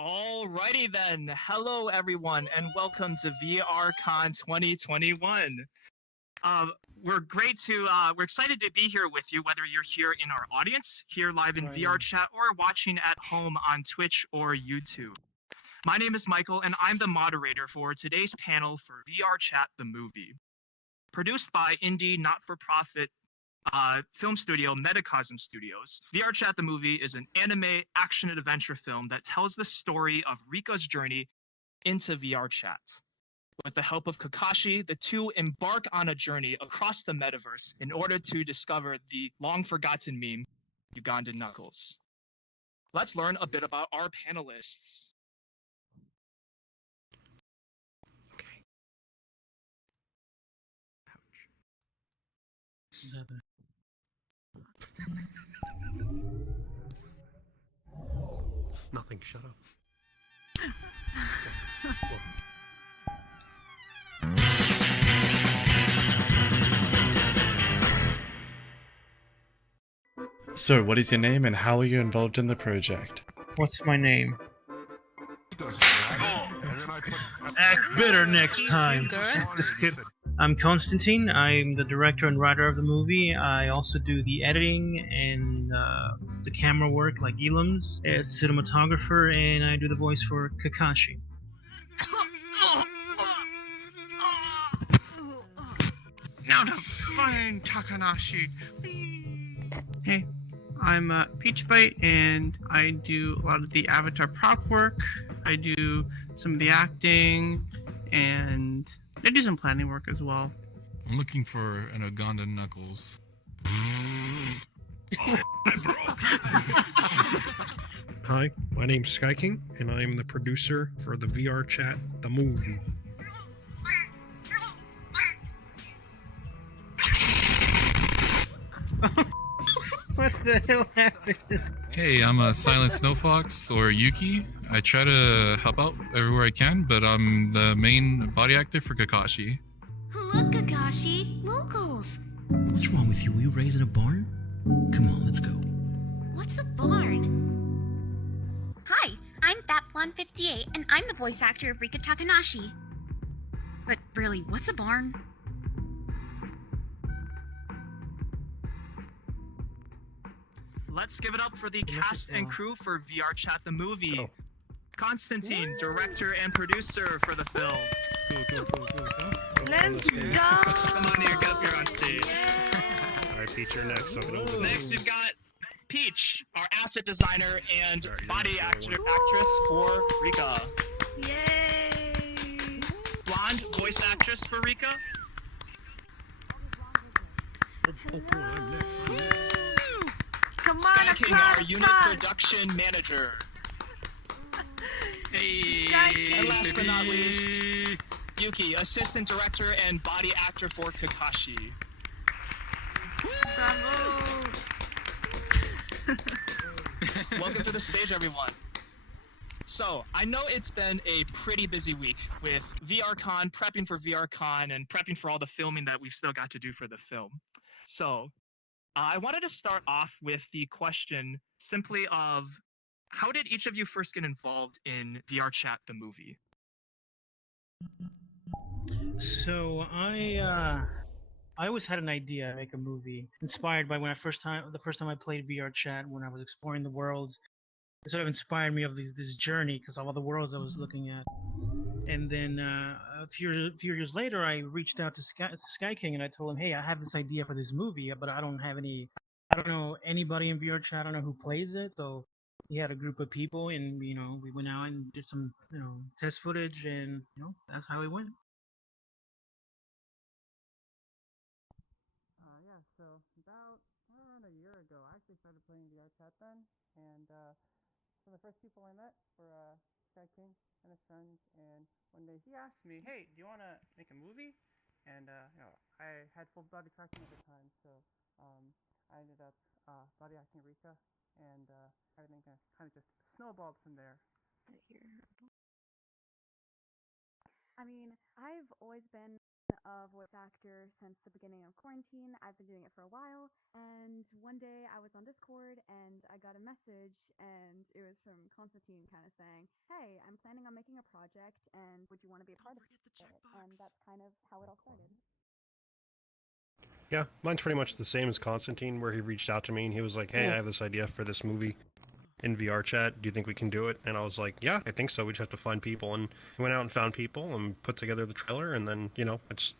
Alrighty then. Hello everyone and welcome to VRCon 2021. We're excited to be here with you, whether you're here in our audience, here live in VRChat, or watching at home on Twitch or YouTube. My name is Michael and I'm the moderator for today's panel for VRChat the movie. Produced by indie not-for-profit film studio Metacosm Studios, VRChat the movie is an anime action-adventure film that tells the story of Rikka's journey into VRChat. With the help of Kakashi, the two embark on a journey across the metaverse in order to discover the long-forgotten meme, Ugandan Knuckles. Let's learn a bit about our panelists. Nothing, shut up. So, what is your name and how are you involved in the project? What's my name? Act better next time. Just kidding. I'm Konstantin. I'm the director and writer of the movie. I also do the editing and the camera work like Elam's as cinematographer, and I do the voice for Kakashi. Now to find Takanashi. Hey, I'm PeachBight, and I do a lot of the avatar prop work. I do some of the acting, and I do some planning work as well. I'm looking for an Ugandan Knuckles. Hi, my name's Sky King, and I'm the producer for the VRChat the movie. What the hell happened? Hey, I'm a SilentSnowFox, or Yuki. I try to help out everywhere I can, but I'm the main body actor for Kakashi. Look, Kakashi, locals. What's wrong with you? Were you raised in a barn? Come on, let's go. What's a barn? Hi, I'm Batblonde58, and I'm the voice actor of Rikka Takanashi. But really, what's a barn? Let's give it up for the cast and crew for VRChat the movie. Konstantin, director and producer for the film. Let's go! Come on here, get up here on stage. Alright, Peach, you're next. Next, we've got Peach, our asset designer and body actress for Rikka. Yay! Blonde, voice actress for Rikka. Come on, Sky King, applause, our unit applause. production manager. Sky King. And last but not least, Yuki, assistant director and body actor for Kakashi. Bravo! Welcome to the stage, everyone. So, I know it's been a pretty busy week with VRCon, prepping for VRCon, and prepping for all the filming that we've still got to do for the film. So, I wanted to start off with the question simply of, how did each of you first get involved in VRChat the movie? So I always had an idea to make a movie inspired by the first time I played VRChat, when I was exploring the worlds. It sort of inspired me of this journey because of all the worlds I was looking at. And then a few years later, I reached out to Sky King and I told him, hey, I have this idea for this movie, but I don't know anybody in VRChat. I don't know who plays it. So he had a group of people, and we went out and did some test footage, and that's how it went. Yeah, so about around a year ago, I actually started playing VRChat then, and some of the first people I met were Sky King and his friends, and one day he asked me, hey, do you want to make a movie? And I had full body casting at the time, so I ended up body acting Rikka, and everything kind of just snowballed from there. I mean, I've always been a voice actor since the beginning of quarantine. I've been doing it for a while, and one day I was on Discord and I got a message, and it was from Constantine kind of saying, "Hey, I'm planning on making a project, and would you want to be a part of it?" And that's kind of how it all started. Yeah, mine's pretty much the same as Constantine, where he reached out to me and he was like, "Hey, I have this idea for this movie in VRChat. Do you think we can do it?" And I was like, "Yeah, I think so. We just have to find people." And we went out and found people and put together the trailer, and then it's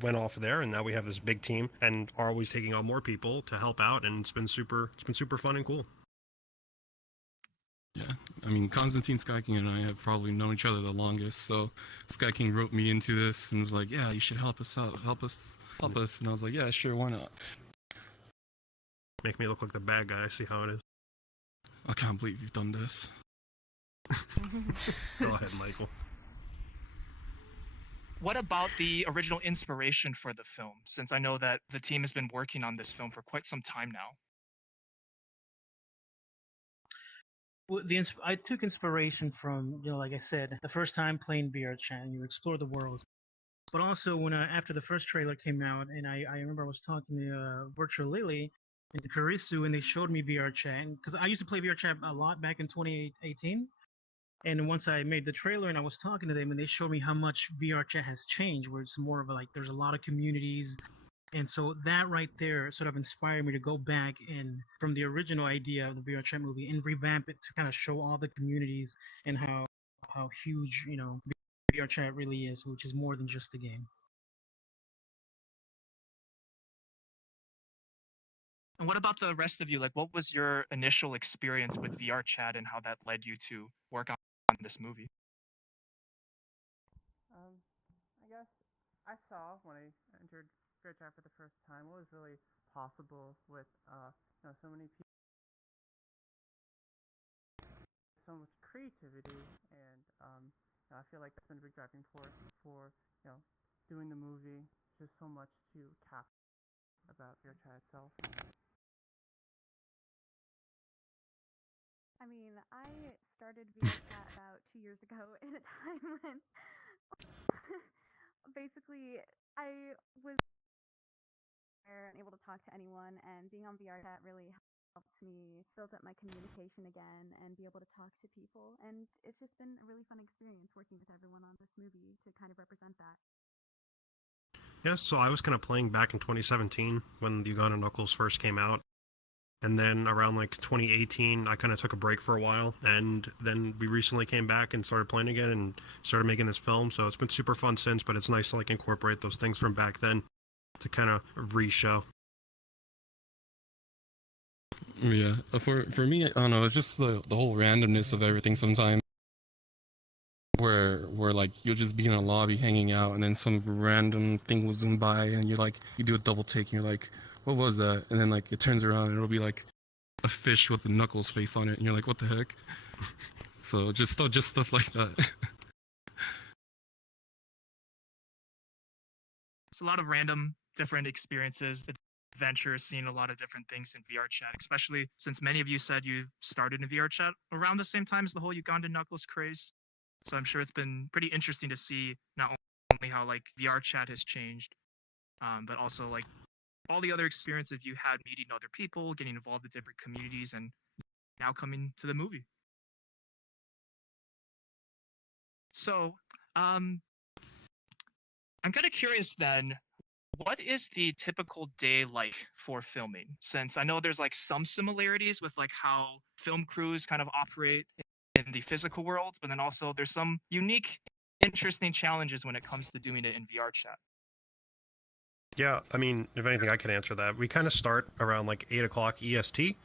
went off there, and now we have this big team and are always taking on more people to help out, and it's been super fun and cool. Yeah, I mean, Constantine, Sky King, and I have probably known each other the longest. So Sky King wrote me into this and was like, "Yeah, you should help us out, help us." And I was like, "Yeah, sure, why not?" Make me look like the bad guy. I see how it is. I can't believe you've done this. Go ahead, Michael. What about the original inspiration for the film, since I know that the team has been working on this film for quite some time now? Well, I took inspiration from, like I said, the first time playing VRChat, and you explore the world. But also when after the first trailer came out, and I remember I was talking to Virtual Lily and Karisu, and they showed me VRChat, because I used to play VRChat a lot back in 2018. And once I made the trailer and I was talking to them, and they showed me how much VRChat has changed, where it's more of there's a lot of communities. And so that right there sort of inspired me to go back and from the original idea of the VRChat movie and revamp it to kind of show all the communities and how huge, VRChat really is, which is more than just a game. And what about the rest of you? Like, what was your initial experience with VRChat and how that led you to work on this movie? I guess I saw when I entered VRChat for the first time what was really possible with so many people, so much creativity, and I feel like that's been a big driving force for doing the movie. Just so much to capture about VRChat itself. I mean, I started VRChat about 2 years ago in a time when basically I was there and able to talk to anyone, and being on VRChat really helped me build up my communication again and be able to talk to people. And it's just been a really fun experience working with everyone on this movie to kind of represent that. Yeah, so I was kind of playing back in 2017 when the Uganda Knuckles first came out. And then around 2018, I kind of took a break for a while. And then we recently came back and started playing again and started making this film. So it's been super fun since, but it's nice to incorporate those things from back then to kind of re-show. Yeah, for me, I don't know, it's just the whole randomness of everything sometimes. Where you'll just be in a lobby hanging out, and then some random thing will zoom by, and you do a double take, and you're like, "What was that?" And then it turns around, and it'll be a fish with a Knuckles face on it, and you're like, "What the heck?" So just stuff like that. It's a lot of random, different experiences, adventures, seeing a lot of different things in VRChat, especially since many of you said you started in VRChat around the same time as the whole Ugandan Knuckles craze. So I'm sure it's been pretty interesting to see not only how VRChat has changed, but also all the other experiences you had meeting other people, getting involved in different communities, and now coming to the movie. So I'm kind of curious then, what is the typical day like for filming? Since I know there's some similarities with how film crews kind of operate in the physical world, but then also there's some unique, interesting challenges when it comes to doing it in VRChat. Yeah, I mean, if anything, I can answer that. We kind of start around 8 o'clock EST,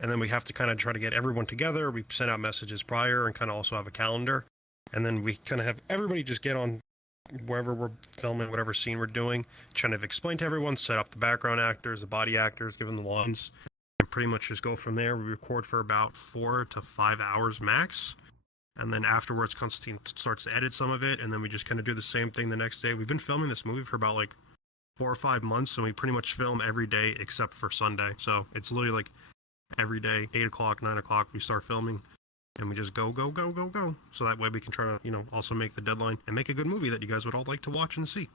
and then we have to kind of try to get everyone together. We send out messages prior and kind of also have a calendar. And then we kind of have everybody just get on wherever we're filming, whatever scene we're doing, trying to explain to everyone, set up the background actors, the body actors, give them the lines, and pretty much just go from there. We record for about 4 to 5 hours max. And then afterwards, Constantine starts to edit some of it, and then we just kind of do the same thing the next day. We've been filming this movie for about 4 or 5 months, and we pretty much film every day except for Sunday. So it's literally every day, 8 o'clock, 9 o'clock, we start filming, and we just go. So that way we can try to, also make the deadline and make a good movie that you guys would all like to watch and see.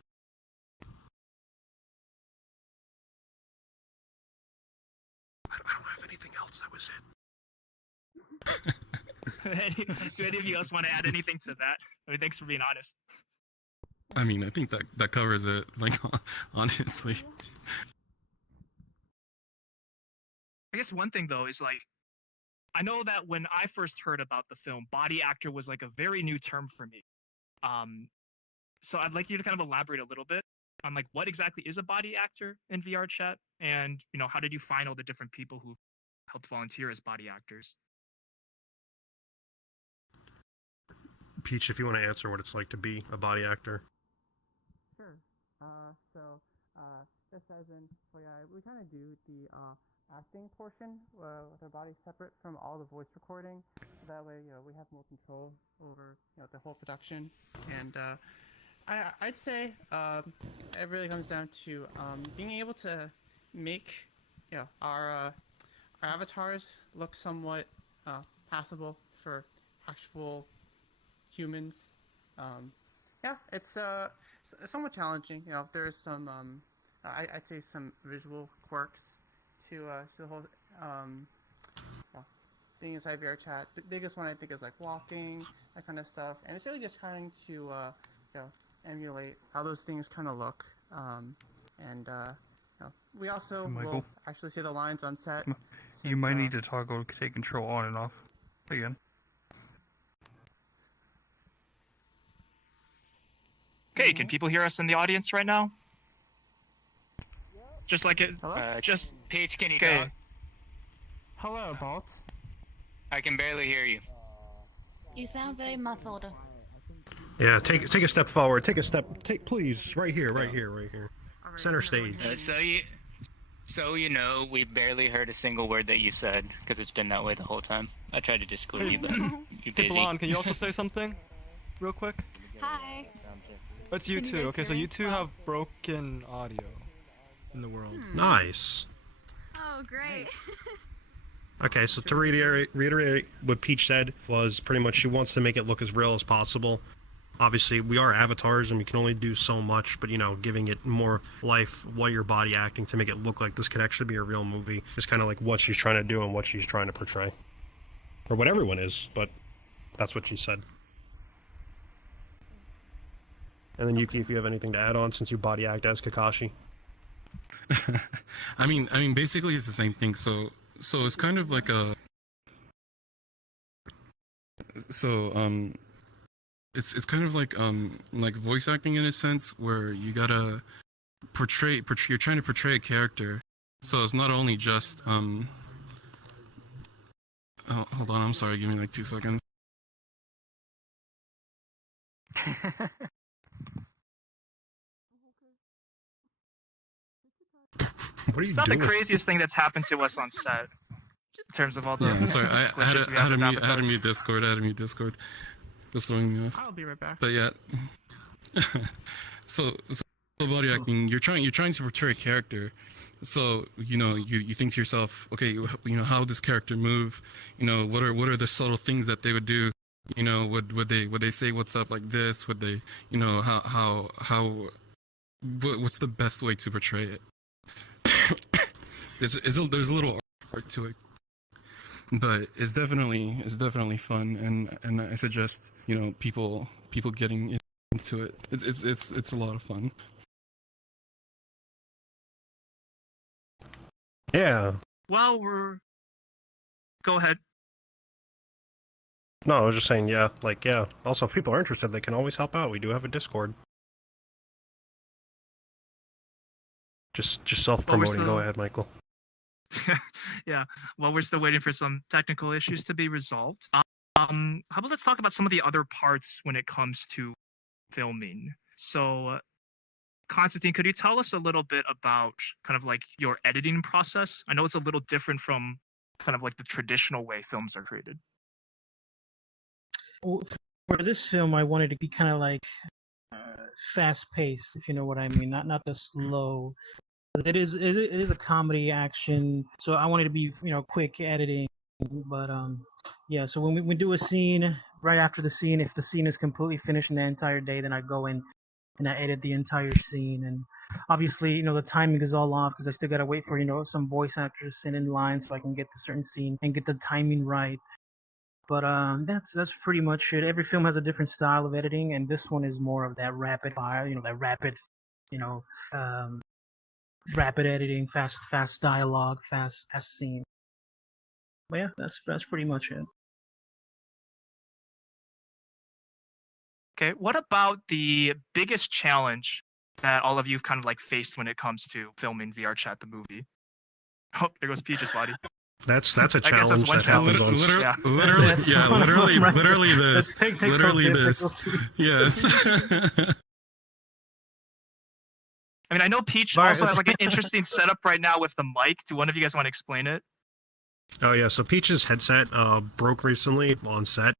Do any of you else want to add anything to that? I mean, thanks for being honest. I mean, I think that covers it. Like, honestly. I guess one thing though is like, I know that when I first heard about the film, body actor was like a very new term for me. So I'd like you to kind of elaborate a little bit on like what exactly is a body actor in VRChat, and how did you find all the different people who helped volunteer as body actors? Peach, if you want to answer what it's like to be a body actor. Sure. Just as in, we kind of do the acting portion with our bodies separate from all the voice recording. So that way, we have more control over the whole production. And I'd say it really comes down to being able to make our avatars look somewhat passable for actual humans. It's somewhat challenging. There's some I'd say some visual quirks to the whole being inside VRChat. The biggest one I think is like walking, that kind of stuff, and it's really just trying to emulate how those things kind of look. We also will actually see the lines on set. You might need to toggle take control on and off again. Okay, can people hear us in the audience right now? Just like it. Just Peach, can you okay. talk? Hello, Bolt. I can barely hear you. You sound very muffled. Yeah, take a step forward. Take a step. Please, right here. Center stage. So you know, we've barely heard a single word that you said because it's been that way the whole time. I tried to disclude you, but you're busy. Hey, Blonde, can you also say something, real quick? Hi. That's you two. Okay, so you two have broken audio in the world. Nice. Oh, great. Okay, so to reiterate what Peach said was pretty much she wants to make it look as real as possible. Obviously, we are avatars and we can only do so much, but giving it more life while you're body acting to make it look like this could actually be a real movie is kind of like what she's trying to do and what she's trying to portray. Or what everyone is, but that's what she said. And then Yuki, if you have anything to add on since you body act as Kakashi. I mean, basically it's the same thing. So it's kind of like it's kind of like voice acting in a sense where you gotta portray. You're trying to portray a character. So it's not only just oh, hold on, I'm sorry. Give me like 2 seconds. What are you It's not doing? the craziest thing that's happened to us on set. In terms of all the. Yeah, I'm sorry. I had to mute Discord. Just throwing me off. I'll be right back. But yeah. so body acting, you're trying to portray a character. So you think to yourself, okay, how would this character move? What are the subtle things that they would do? Would they say what's up like this? Would they what's the best way to portray it? There's a little art to it, but it's definitely fun, and I suggest people getting into it. It's a lot of fun. Yeah. Well, go ahead. No, I was just saying, yeah. Also, if people are interested, they can always help out. We do have a Discord. Just self-promoting. Go ahead, Michael. Yeah. Well, we're still waiting for some technical issues to be resolved. How about let's talk about some of the other parts when it comes to filming. So, Constantine, could you tell us a little bit about kind of like your editing process? I know it's a little different from kind of like the traditional way films are created. For this film, I wanted to be kind of like fast-paced, if you know what I mean, not the slow. It is a comedy action, so I wanted to be quick editing. But yeah. So when we do a scene, right after the scene, if the scene is completely finished in the entire day, then I go in and I edit the entire scene. And obviously, the timing is all off because I still gotta wait for some voice actors to send in lines so I can get to certain scene and get the timing right. But that's pretty much it. Every film has a different style of editing, and this one is more of that rapid fire, that rapid, you know, um, rapid editing, fast dialogue, fast scene. But yeah, that's pretty much it. Okay, what about the biggest challenge that all of you kind of like faced when it comes to filming VRChat the movie? Oh, there goes Peach's body. That's a I guess that's challenge one that happens challenge. on. Yeah. Literally this. Literally this. Yes. I mean, I know Peach also has like an interesting setup right now with the mic. Do one of you guys want to explain it? Oh yeah, so Peach's headset broke recently on set.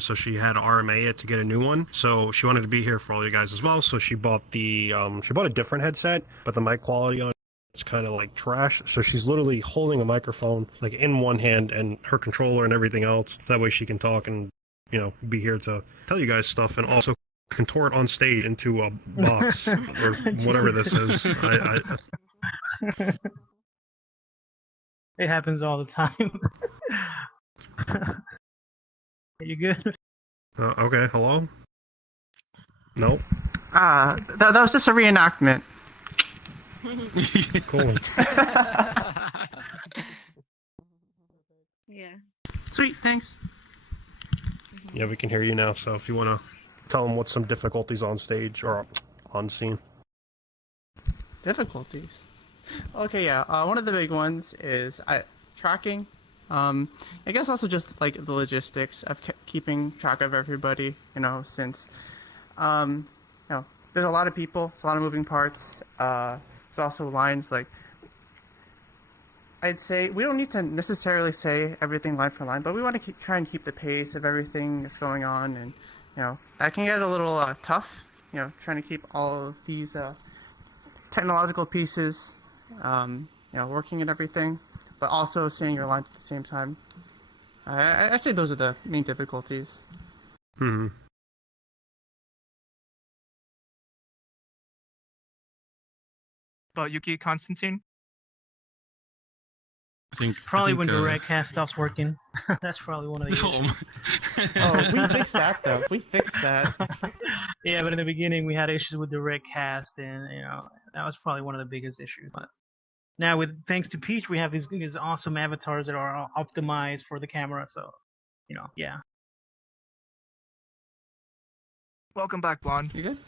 So she had to RMA it to get a new one. So she wanted to be here for all you guys as well. So she bought a different headset, but the mic quality on it's kind of like trash. So she's literally holding a microphone like in one hand and her controller and everything else. That way she can talk and be here to tell you guys stuff and also contort on stage into a box or whatever this is. It happens all the time. You good? Okay, hello? Nope. That was just a reenactment. Cool. Yeah. Sweet, thanks. Yeah, we can hear you now, so if you want to tell them what's some difficulties on stage or on scene. Difficulties? Okay, yeah. One of the big ones is tracking. I guess also just like the logistics of keeping track of everybody, since, there's a lot of people, there's a lot of moving parts. There's also lines like, I'd say we don't need to necessarily say everything line for line, but we want to try and keep the pace of everything that's going on, and that can get a little tough. Trying to keep all of these technological pieces, working and everything, but also saying your lines at the same time. I say those are the main difficulties. Hmm. About Yuki Constantine? Probably when direct cast stops working. That's probably one of the issues. Oh, we fixed that though. We fixed that. Yeah, but in the beginning we had issues with direct cast, and that was probably one of the biggest issues. But now, thanks to Peach, we have these awesome avatars that are all optimized for the camera. So, yeah. Welcome back, Blonde. You good?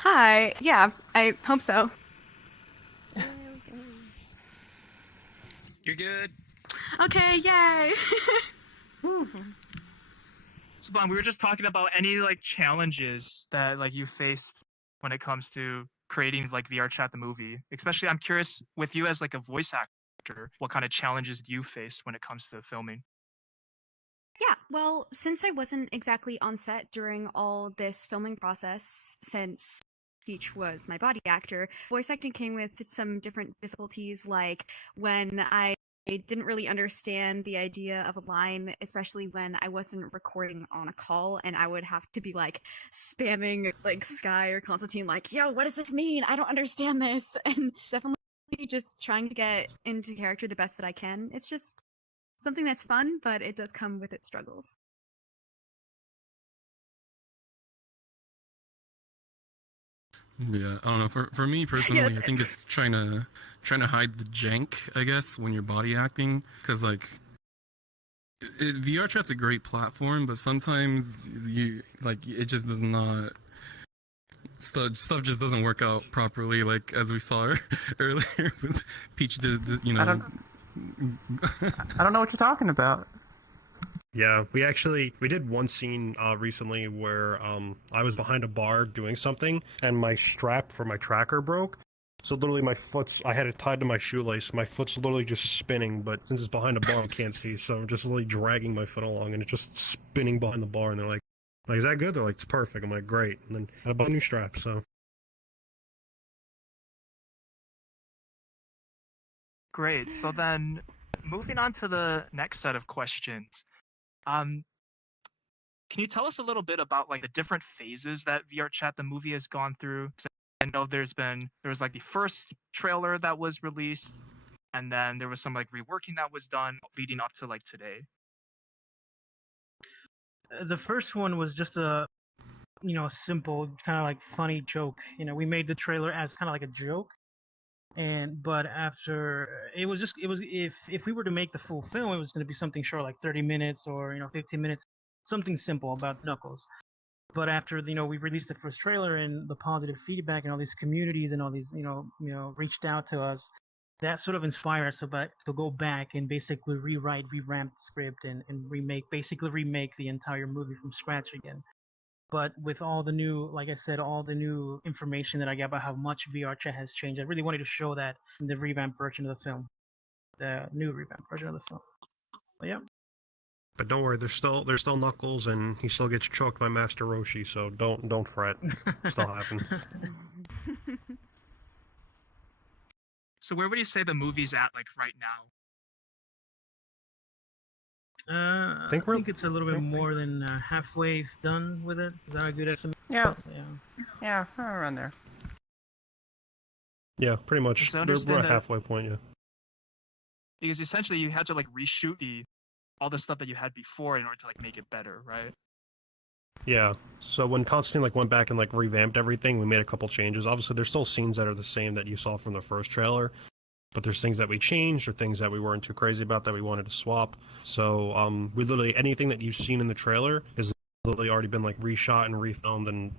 Hi. Yeah, I hope so. You're good. Okay, yay! So, Blonde, we were just talking about any like challenges that like you faced when it comes to creating like VRChat the movie. Especially, I'm curious with you as like a voice actor, what kind of challenges do you face when it comes to filming? Yeah, well, since I wasn't exactly on set during all this filming process, since Peach was my body actor, voice acting came with some different difficulties, like when I didn't really understand the idea of a line, especially when I wasn't recording on a call and I would have to be like spamming like Sky or Constantine like, yo, what does this mean? I don't understand this. And definitely just trying to get into character the best that I can. It's just something that's fun, but it does come with its struggles. Yeah, I don't know. For me personally, I think it's trying to hide the jank, I guess, when you're body acting, because like VRChat's a great platform, but sometimes it just does not. Stuff just doesn't work out properly, like as we saw earlier with Peach. I don't know what you're talking about. Yeah, we did one scene recently where I was behind a bar doing something and my strap for my tracker broke. So literally I had it tied to my shoelace. My foot's literally just spinning, but since it's behind a bar, I can't see. So I'm just literally dragging my foot along and it's just spinning behind the bar. And they're like, is that good? They're like, it's perfect. I'm like, great. And then I bought a new strap, so. Great. So then moving on to the next set of questions. Can you tell us a little bit about like the different phases that VRChat the movie has gone through? 'Cause I know there was like the first trailer that was released, and then there was some like reworking that was done leading up to like today. The first one was just a simple kind of like funny joke. We made the trailer as kind of like a joke, but after it was if we were to make the full film, it was going to be something short, like 30 minutes or 15 minutes, something simple about Knuckles. But after we released the first trailer and the positive feedback and all these communities and all these reached out to us, that sort of inspired us to go back and basically rewrite, revamp the script and remake the entire movie from scratch again. But with all the new, like I said, all the new information that I got about how much VRChat has changed, I really wanted to show that in the revamped version of the film, the new revamped version of the film. But yeah. But don't worry, there's still Knuckles, and he still gets choked by Master Roshi. So don't fret. Still happen. So where would you say the movie's at, like, right now? I think it's a little bit more than halfway done with it. Is that a good estimate? Yeah, around there. Yeah, pretty much. We're at halfway point, yeah. Because essentially you had to like reshoot all the stuff that you had before in order to like make it better, right? Yeah. So when Constantine like went back and like revamped everything, we made a couple changes. Obviously, there's still scenes that are the same that you saw from the first trailer, but there's things that we changed or things that we weren't too crazy about that we wanted to swap. So we literally anything that you've seen in the trailer has literally already been like reshot and refilmed and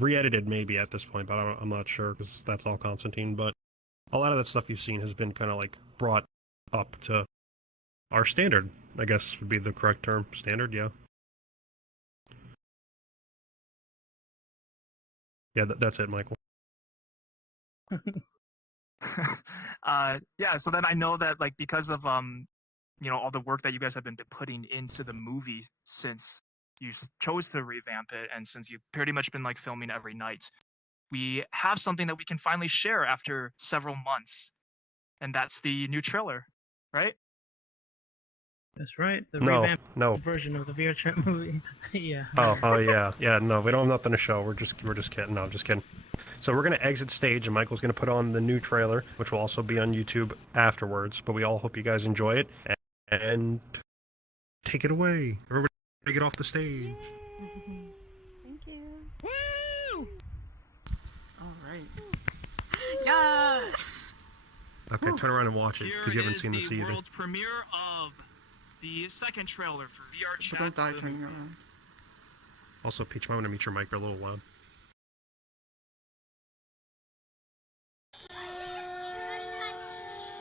re-edited maybe at this point, but I'm not sure because that's all Constantine. But a lot of that stuff you've seen has been kind of like brought up to our standard, I guess would be the correct term. Standard, yeah. Yeah, that's it, Michael. Yeah, so then I know that like because of all the work that you guys have been putting into the movie since you chose to revamp it and since you've pretty much been like filming every night, we have something that we can finally share after several months, and that's the new trailer, right? That's right. The No. revamped version of the VRChat movie. Yeah. Oh yeah. No, we don't have nothing to show. We're just kidding. No, I'm just kidding. So we're gonna exit stage, and Michael's gonna put on the new trailer, which will also be on YouTube afterwards. But we all hope you guys enjoy it, and take it away. Everybody, get off the stage. Thank you. Woo! All right. Yeah. Okay, turn around and watch it because you haven't seen this Here is either. the world's premiere of the second trailer for VRChat. But don't die turning around. Also, Peach, I'm gonna mute your mic. You're a little loud.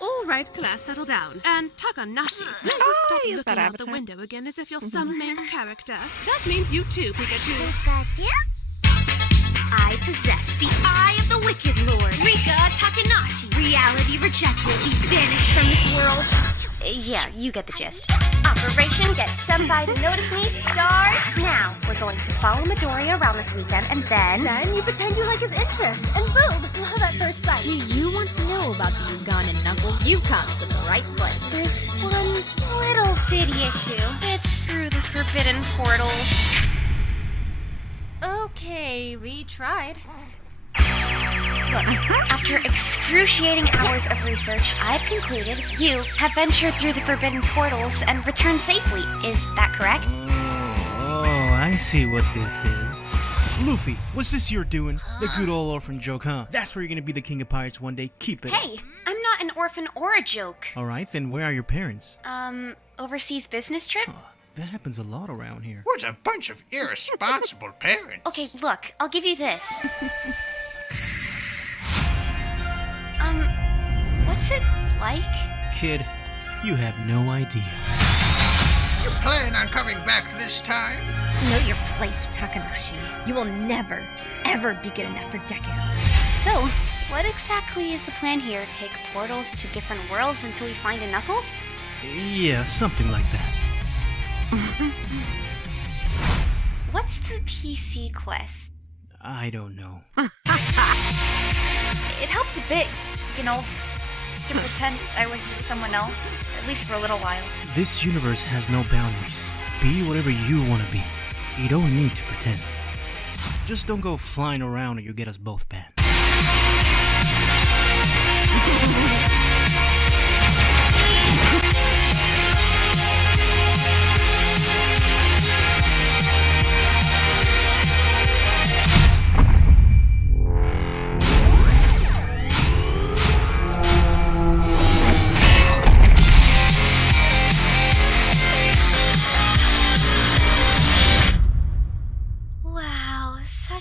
All right, class, settle down. And Takanashi, don't you stop looking out the window again as if you're some main character. That means you too, Pikachu. Pikachu? I possess the Eye of the Wicked Lord, Rikka Takanashi. Reality rejected. Be banished from this world. Yeah, you get the gist. Operation Get Somebody to Notice Me starts now. We're going to follow Midoriya around this weekend, and then you pretend you like his interests, and boom, love at first sight. Do you want to know about the Ugandan Knuckles? You've come to the right place. there's one little bitty issue. It's through the forbidden portals. Okay, we tried. Look, after excruciating hours of research, I've concluded you have ventured through the forbidden portals and returned safely. Is that correct? Oh, I see what this is. Luffy, what's this you're doing? The good old orphan joke, huh? That's where you're gonna be the king of pirates one day. Keep it. Hey, I'm not an orphan or a joke. Alright, then where are your parents? Overseas business trip? That happens a lot around here. What a bunch of irresponsible parents. Okay, look, I'll give you this. What's it like? Kid, you have no idea. You plan on coming back this time? Know your place, Takanashi. You will never, ever be good enough for Deku. So, what exactly is the plan here? Take portals to different worlds until we find a Knuckles? Yeah, something like that. What's the PC quest? I don't know. It helped a bit, to pretend I was someone else, at least for a little while. This universe has no boundaries. Be whatever you want to be. You don't need to pretend. Just don't go flying around or you'll get us both banned.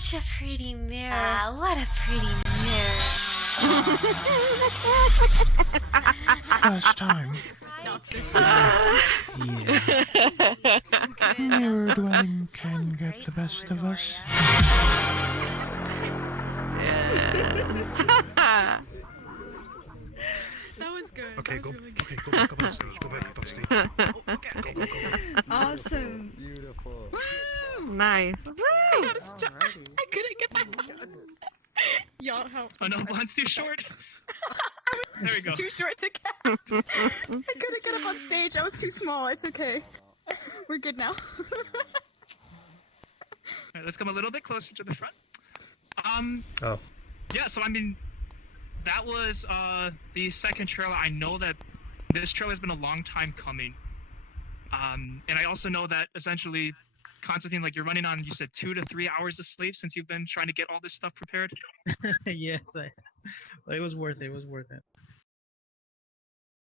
Such a pretty mirror. What a pretty mirror. First time. Mirror dwelling can get the best of us. That was good. Okay, that was go. really good. Okay, go back up on stage. Go back up on stage. Go. Awesome. Beautiful. Nice. I couldn't get back. Y'all help. Oh no, Blonde's too short. There we go. Too short to catch. I couldn't get up on stage. I was too small. It's okay. We're good now. Alright, let's come a little bit closer to the front. Oh. Yeah, so I mean, that was the second trailer. I know that this trailer has been a long time coming. And I also know that essentially, Constantine, like you're running on, you said 2 to 3 hours of sleep since you've been trying to get all this stuff prepared. Yes, but it was worth it. It was worth it.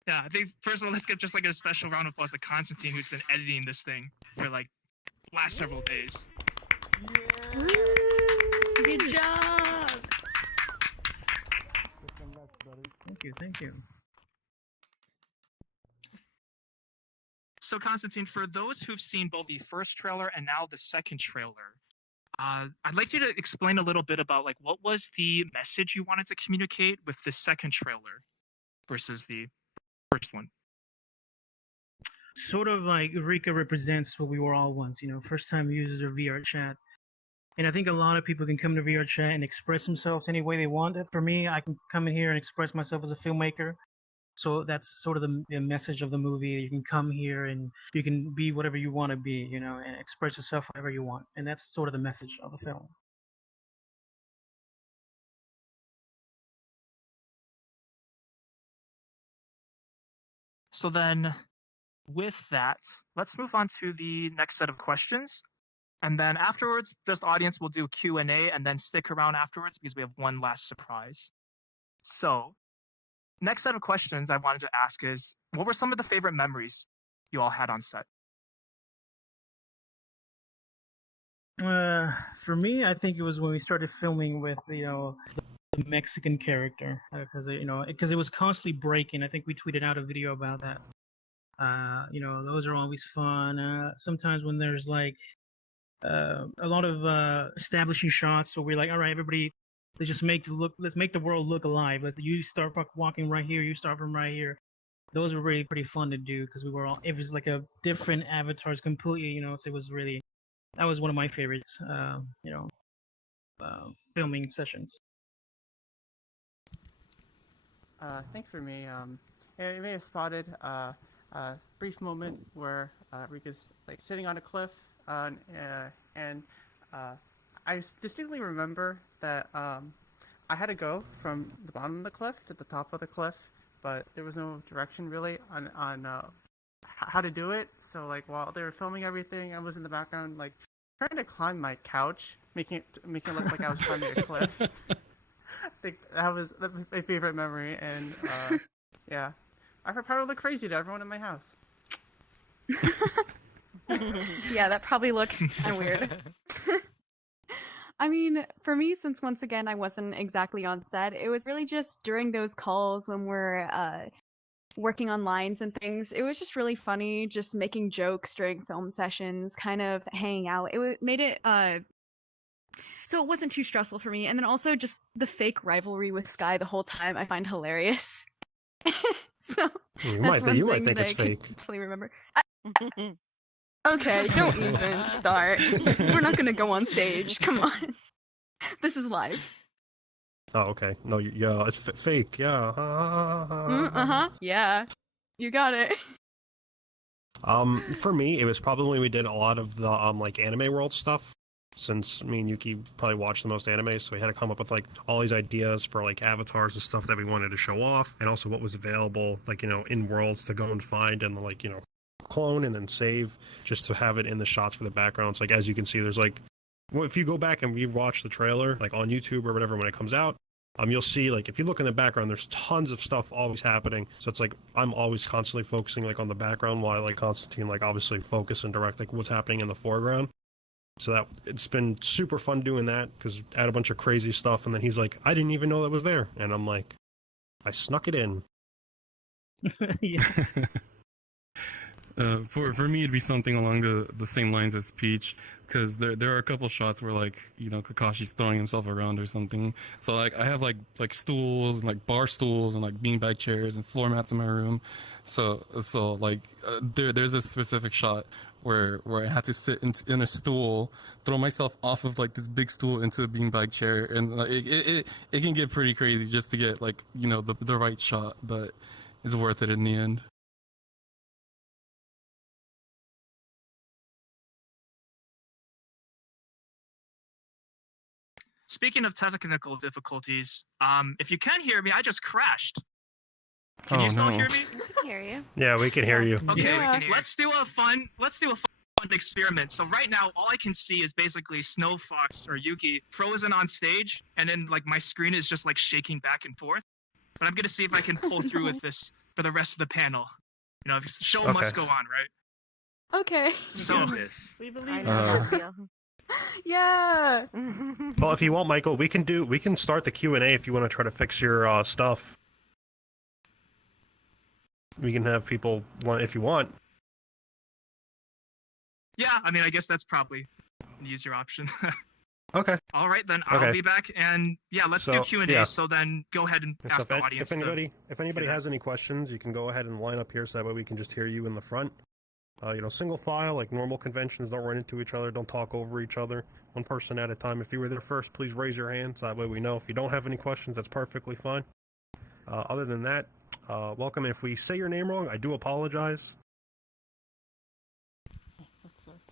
Yeah, I think first of all, let's get just like a special round of applause to Constantine, who's been editing this thing for like last several days. Good job. Thank you. So Constantine, for those who've seen both the first trailer and now the second trailer, I'd like you to explain a little bit about like what was the message you wanted to communicate with the second trailer versus the first one. Sort of like Rikka represents what we were all once, first time users of VRChat. And I think a lot of people can come to VRChat and express themselves any way they want. For me, I can come in here and express myself as a filmmaker. So that's sort of the message of the movie. You can come here and you can be whatever you want to be, and express yourself however you want. And that's sort of the message of the film. So then, with that, let's move on to the next set of questions. And then afterwards, just audience will do Q&A and then stick around afterwards because we have one last surprise. So, next set of questions I wanted to ask is, what were some of the favorite memories you all had on set? For me, I think it was when we started filming with, the Mexican character, because it was constantly breaking. I think we tweeted out a video about that. Those are always fun. Sometimes when there's like a lot of establishing shots, so we're like, all right, everybody, let's make the world look alive. You start walking right here, you start from right here. Those were really pretty fun to do because it was like a different avatars completely, so it was really, that was one of my favorites, filming sessions. I think for me, you may have spotted a brief moment where Rikka's like sitting on a cliff, and I distinctly remember that I had to go from the bottom of the cliff to the top of the cliff, but there was no direction really on how to do it. So like while they were filming everything, I was in the background like trying to climb my couch, making it look like I was climbing a cliff. I think that was my favorite memory, and yeah, I probably look crazy to everyone in my house. Yeah, that probably looked kind of weird. I mean, for me, since once again I wasn't exactly on set, it was really just during those calls when we're working on lines and things. It was just really funny, just making jokes during film sessions, kind of hanging out. It made it so it wasn't too stressful for me. And then also just the fake rivalry with Sky the whole time I find hilarious. So You that's might one thing think that it's I fake. can totally remember. Okay, don't even start. We're not gonna go on stage. Come on. This is live. Oh, okay. No, yeah, it's fake. Yeah. Uh-huh. Yeah. You got it. For me, it was probably when we did a lot of the like anime world stuff. Since me and Yuki probably watched the most anime, so we had to come up with like all these ideas for like avatars and stuff that we wanted to show off, and also what was available, like in worlds to go and find and like clone and then save, just to have it in the shots for the backgrounds. Like as you can see, there's like, well, if you go back and rewatch the trailer, like on YouTube or whatever when it comes out, you'll see like if you look in the background, there's tons of stuff always happening. So it's like I'm always constantly focusing like on the background while like Constantine like obviously focus and direct like what's happening in the foreground. So that it's been super fun doing that because add a bunch of crazy stuff, and then he's like, I didn't even know that was there, and I'm like, I snuck it in. For me, it'd be something along the same lines as Peach, because there are a couple shots where like Kakashi's throwing himself around or something. So like I have like stools and like bar stools and like beanbag chairs and floor mats in my room. So like there's a specific shot where I had to sit in a stool, throw myself off of like this big stool into a beanbag chair, and like, it can get pretty crazy just to get like the right shot, but it's worth it in the end. Speaking of technical difficulties, if you can hear me, I just crashed. Can you still hear me? We can hear you. Yeah, we can hear you. Okay, let's do a fun experiment. So right now, all I can see is basically SnowFox or Yuki frozen on stage, and then like my screen is just like shaking back and forth. But I'm gonna see if I can pull through with this for the rest of the panel. The show must go on, right? Okay. So we believe Yeah. Well, if you want, Michael, we can start the Q&A if you want to try to fix your stuff. We can have people if you want. Yeah, I mean, I guess that's probably an easier option. Okay. All right, then I'll be back, and yeah, let's do Q&A. Yeah. So then go ahead and ask the audience. If anybody has any questions, you can go ahead and line up here so that way we can just hear you in the front. Single file, like normal conventions, don't run into each other, don't talk over each other, one person at a time. If you were there first, please raise your hand so that way we know. If you don't have any questions, that's perfectly fine. Other than that, welcome. If we say your name wrong, I do apologize.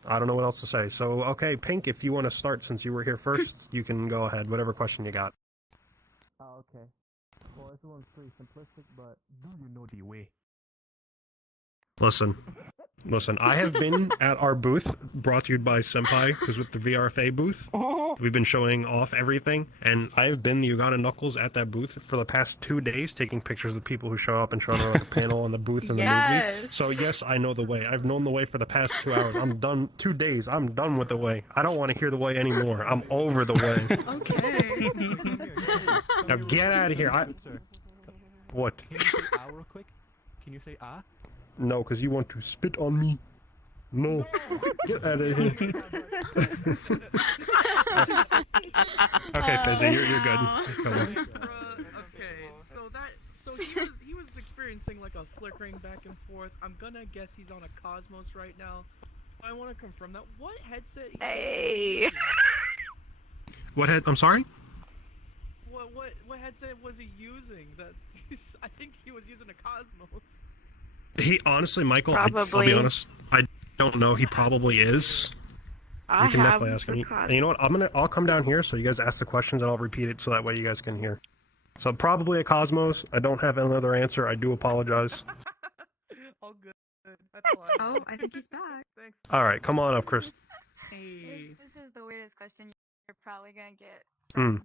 I don't know what else to say. So, okay, Pink, if you want to start since you were here first, you can go ahead, whatever question you got. Okay. Well, this one's pretty simplistic, but do you know the way? Listen, I have been at our booth, brought to you by Senpai, who's with the VRFA booth. We've been showing off everything, and I have been the Uganda Knuckles at that booth for the past 2 days, taking pictures of people who show up and showing around the panel and the booth and the movie. So yes, I know the way. I've known the way for the past 2 hours. I'm done. 2 days. I'm done with the way. I don't want to hear the way anymore. I'm over the way. Okay. Now get out of here. What? Can you say ah real quick? Can you say ah? No, because you want to spit on me. No. Get out of here. Okay, Fezzi, you're good. Okay, so he was experiencing like a flickering back and forth. I'm gonna guess he's on a Cosmos right now. I want to confirm that. What headset? Hey. I'm sorry? What headset was he using? I think he was using a Cosmos. He honestly, Michael, I'll be honest, I don't know. He probably is. You can definitely ask him. And you know what? I'll come down here so you guys ask the questions and I'll repeat it so that way you guys can hear. So probably a Cosmos. I don't have another answer. I do apologize. All good. Oh, I think he's back. Thanks. All right, come on up, Chris. Hey. This is the weirdest question you're probably gonna get Mm.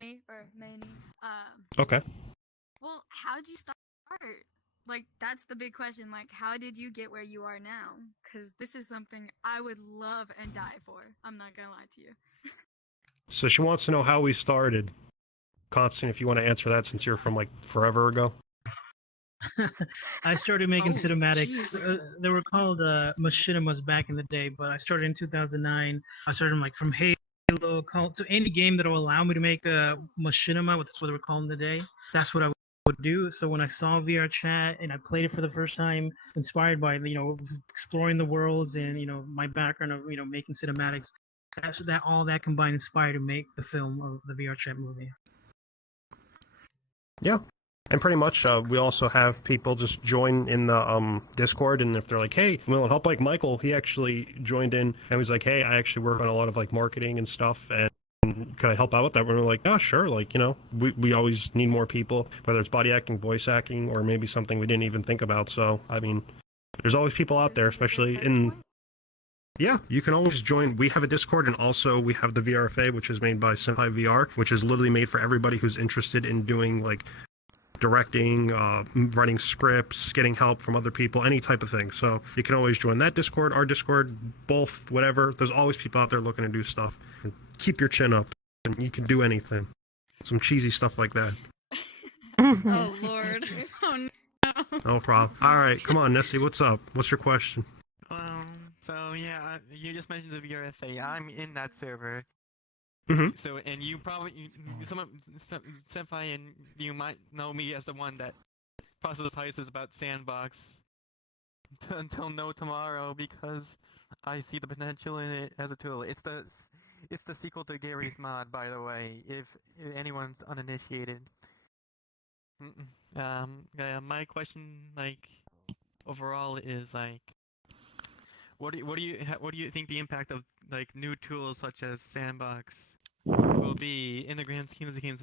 me or Manny. Okay. Well, how'd you start? Like, that's the big question. Like, how did you get where you are now? Because this is something I would love and die for. I'm not gonna lie to you. So she wants to know how we started. Constant, if you want to answer that since you're from like forever ago. I started making cinematics. They were called machinimas back in the day, but I started in 2009. I started from Halo, so any game that will allow me to make a machinima, that's what they were called today. That's what I would do. So when I saw VRChat and I played it for the first time, inspired by exploring the worlds and my background of making cinematics, all that combined inspired to make the film of the VRChat movie. Yeah. And pretty much, we also have people just join in the Discord, and if they're like, hey, we'll help like Michael, he actually joined in and was like, hey, I actually work on a lot of like marketing and stuff, and can I help out with that? We're like, oh, sure, we always need more people, whether it's body acting, voice acting, or maybe something we didn't even think about. So, I mean, there's always people out there, especially in... Yeah, you can always join. We have a Discord, and also we have the VRFA, which is made by Senpai VR, which is literally made for everybody who's interested in doing, directing, writing scripts, getting help from other people, any type of thing. So you can always join that Discord, our Discord, both, whatever. There's always people out there looking to do stuff. And keep your chin up, and you can do anything. Some cheesy stuff like that. Oh Lord. Oh no. No problem. All right, come on, Nessie, what's up? What's your question? So yeah, you just mentioned the VRFA. I'm in that server. Mm-hmm. So, and you probably, Senpai, and you might know me as the one that proselytizes about Sandbox until no tomorrow because I see the potential in it as a tool. It's the sequel to Gary's mod, by the way, if anyone's uninitiated. My question, like, overall is like, what do you think the impact of like new tools such as Sandbox will be in the grand scheme of the games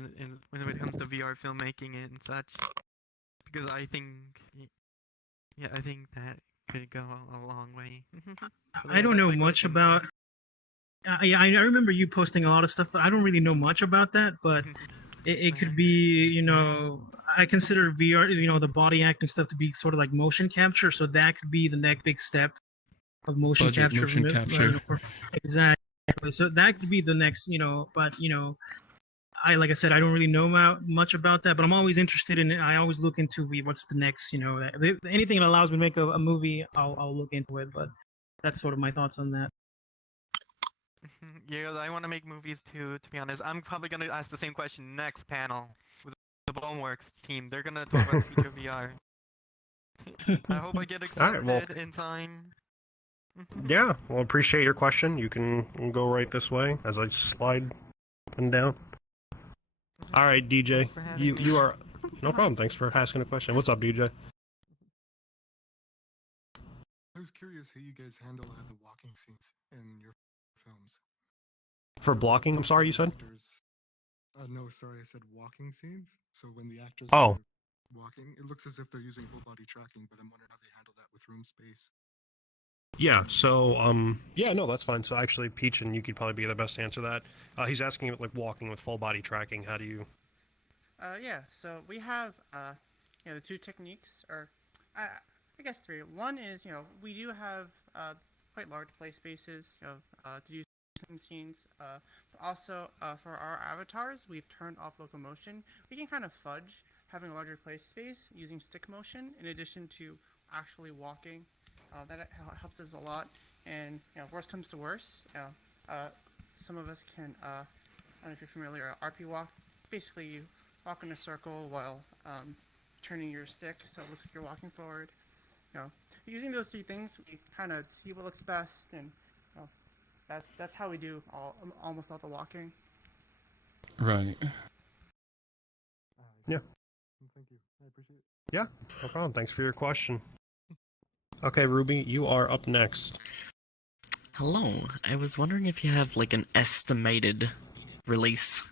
when it comes to VR filmmaking and such? Because I think that could go a long way. I don't know much about. Yeah, I remember you posting a lot of stuff, but I don't really know much about that. But it could be, you know, I consider VR, you know, the body acting stuff to be sort of like motion capture. So that could be the next big step of motion Budget capture. motion capture. Exactly. So that could be the next, you know. But you know, like I said, I don't really know much about that. But I'm always interested in it. I always look into what's the next, you know, anything that allows me to make a movie, I'll look into it. But that's sort of my thoughts on that. Yeah, I want to make movies too, to be honest. I'm probably going to ask the same question next panel with the Boneworks team. They're going to talk about the future of VR. I hope I get accepted in time. Yeah, well, appreciate your question. You can go right this way as I slide up and down. All right, DJ, you are no problem. Thanks for asking a question. What's up, DJ? I was curious how you guys handle the walking scenes in your films. For blocking, I'm sorry, you said? No, sorry, I said walking scenes. So when the actors are walking, it looks as if they're using full body tracking, but I'm wondering how they handle that with room space. Yeah, so, yeah, no, that's fine. So actually, Peach and you could probably be the best to answer that. He's asking about, like, walking with full body tracking. How do you... Yeah, so we have, you know, the two techniques, or I guess three. One is, you know, we do have quite large play spaces, you know, to do some scenes. But also, for our avatars, we've turned off locomotion. We can kind of fudge having a larger play space using stick motion in addition to actually walking. That helps us a lot. And, you know, worst comes to worst, you know, some of us can, I don't know if you're familiar, RP walk. Basically, you walk in a circle while turning your stick, so it looks like you're walking forward. You know, using those three things, we kind of see what looks best, and you know, that's how we do almost all the walking. Right. Yeah. Thank you. I appreciate it. Yeah, no problem. Thanks for your question. Okay, Ruby, you are up next. Hello. I was wondering if you have like an estimated release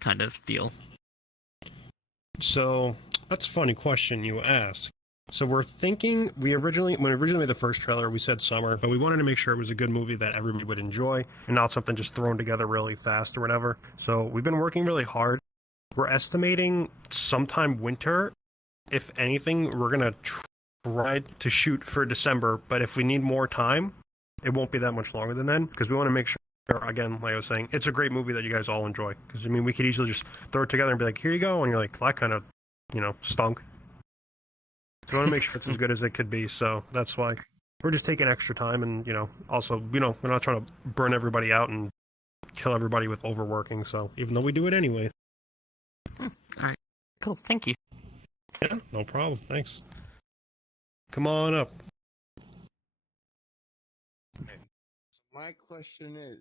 kind of deal. So that's a funny question you ask. So we're thinking, when we originally made the first trailer, we said summer, but we wanted to make sure it was a good movie that everybody would enjoy and not something just thrown together really fast or whatever. So we've been working really hard. We're estimating sometime winter. If anything, we're going to try to shoot for December, but if we need more time, it won't be that much longer than then, because we want to make sure, again, like I was saying, it's a great movie that you guys all enjoy. Because, I mean, we could easily just throw it together and be like, here you go, and you're like, that kind of, you know, stunk. So we want to make sure it's as good as it could be, so that's why we're just taking extra time, and, you know, also, you know, we're not trying to burn everybody out and kill everybody with overworking, so even though we do it anyway. Alright, cool, thank you. Yeah, no problem, thanks. Come on up. My question is,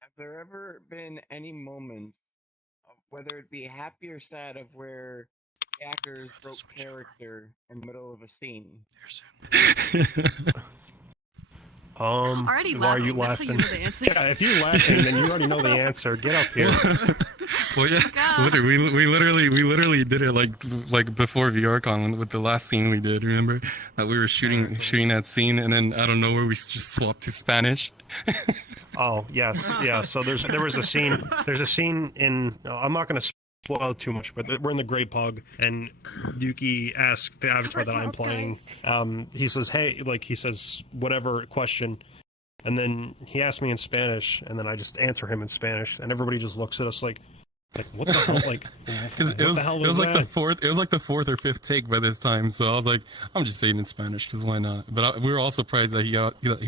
have there ever been any moments, whether it be happy or sad, of where the actors broke character in the middle of a scene? Already why are you laughing, laughing? that's how you know the answer. Yeah, if you're laughing, then you already know the answer. Get up here. Well, yeah, literally, we literally did it like before VRCon with the last scene we did. Remember that we were shooting that scene, and then out of nowhere we just swapped to Spanish. Oh yes, yeah. So there was a scene. There's a scene in. I'm not going to spoil too much, but we're in the Great Pug, and Yuki asked the avatar that I'm playing. He says, "Hey," like he says, whatever question, and then he asked me in Spanish, and then I just answer him in Spanish, and everybody just looks at us like what the hell? Like, Because it was like that? the fourth or fifth take by this time, so I was like, I'm just saying in Spanish because why not? But we were all surprised that he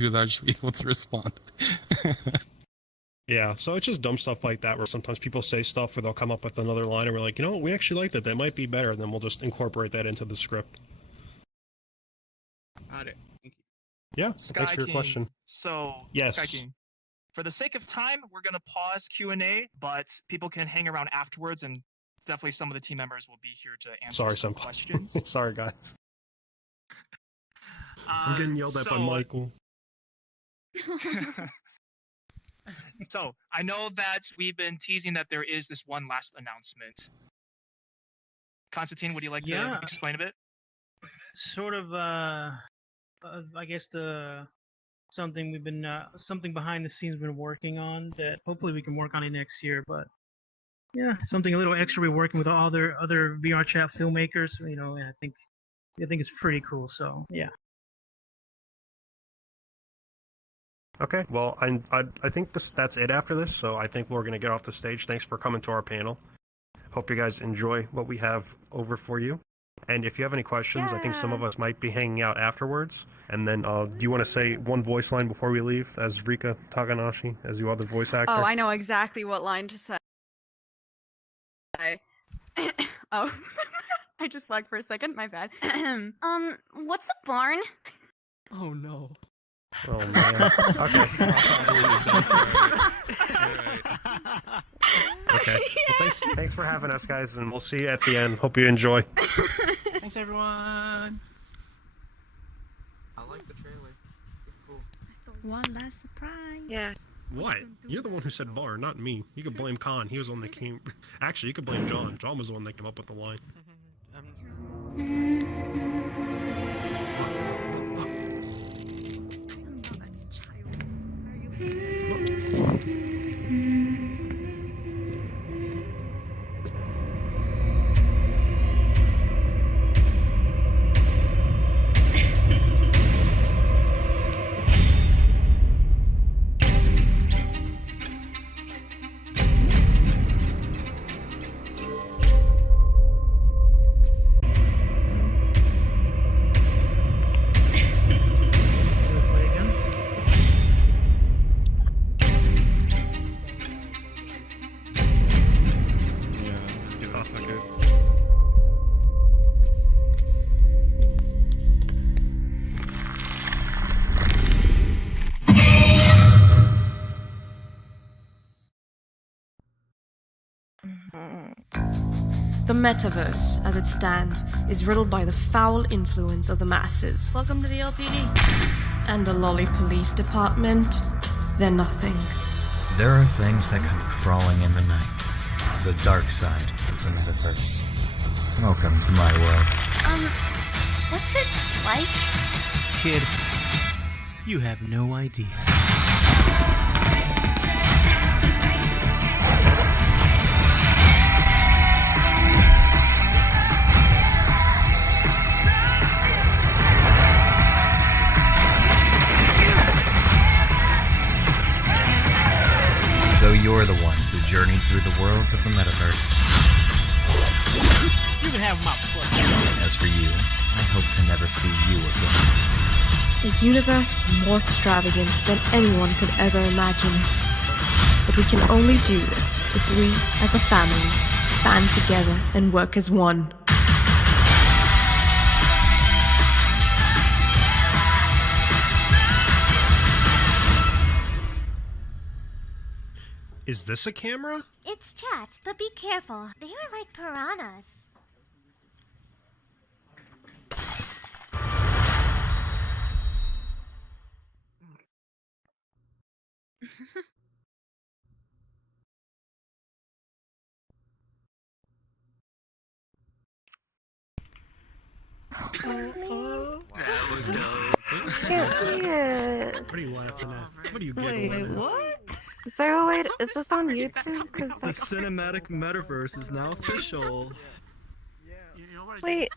was actually able to respond. Yeah, so it's just dumb stuff like that where sometimes people say stuff or they'll come up with another line and we're like, you know what, we actually like that. That might be better. And then we'll just incorporate that into the script. Got it. Thank you. Yeah, Sky thanks for your King. question. So, Yes. Sky King, for the sake of time, we're going to pause Q&A, but people can hang around afterwards, and definitely some of the team members will be here to answer Sorry, some Senpai. questions. Sorry, guys. I'm getting yelled at by Michael. So, I know that we've been teasing that there is this one last announcement. Constantine, would you like to explain a bit? Sort of, I guess something we've been something behind the scenes we've been working on that hopefully we can work on it next year. But yeah, something a little extra. We're working with other VRChat filmmakers, and I think it's pretty cool. So yeah. Okay, well, I think that's it after this, so I think we're going to get off the stage. Thanks for coming to our panel. Hope you guys enjoy what we have over for you. And if you have any questions, I think some of us might be hanging out afterwards. And then, do you want to say one voice line before we leave, as Rikka Takanashi, as you are the voice actor? Oh, I know exactly what line to say. Oh, I just lagged for a second. My bad. What's a barn? Oh no. Oh man. Okay. Well, thanks for having us, guys, and we'll see you at the end. Hope you enjoy. Thanks, everyone. I like the trailer. It's cool. One last surprise. Yeah. What? You're the one who said bar, not me. You could blame Khan. He was the one that came. Actually, you could blame John. John was the one that came up with the line. The metaverse, as it stands, is riddled by the foul influence of the masses. Welcome to the LPD. And the lolly police department, they're nothing. There are things that come crawling in the night. The dark side of the metaverse. Welcome to my world. What's it like? Kid, you have no idea. So you're the one who journeyed through the worlds of the metaverse. You can have my foot. As for you, I hope to never see you again. A universe more extravagant than anyone could ever imagine. But we can only do this if we, as a family, band together and work as one. Is this a camera? It's chat, but be careful. They are like piranhas. That was dope. What are you laughing at? What are you giggling at? What? Is there a way? Is this on YouTube? Cause The Cinematic Metaverse is now official. wait,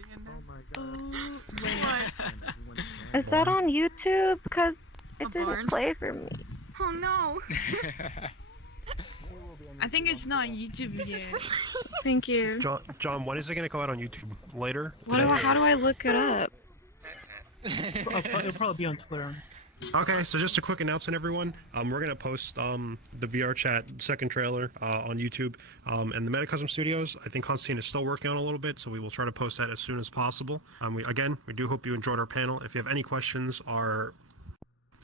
is that on YouTube? Cause it didn't play for me. Oh no. I think it's not on YouTube yet. Thank you. John, when is it going to go out on YouTube? Later? How do I look it up? It'll probably be on Twitter. Okay, so just a quick announcement, everyone. We're going to post the VRChat second trailer on YouTube. And the Metacosm Studios, I think Constantine is still working on a little bit, so we will try to post that as soon as possible. We do hope you enjoyed our panel. If you have any questions, our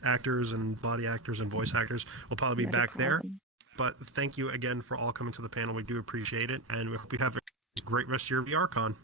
actors and body actors and voice actors will probably be back there. But thank you again for all coming to the panel. We do appreciate it, and we hope you have a great rest of your VRCon.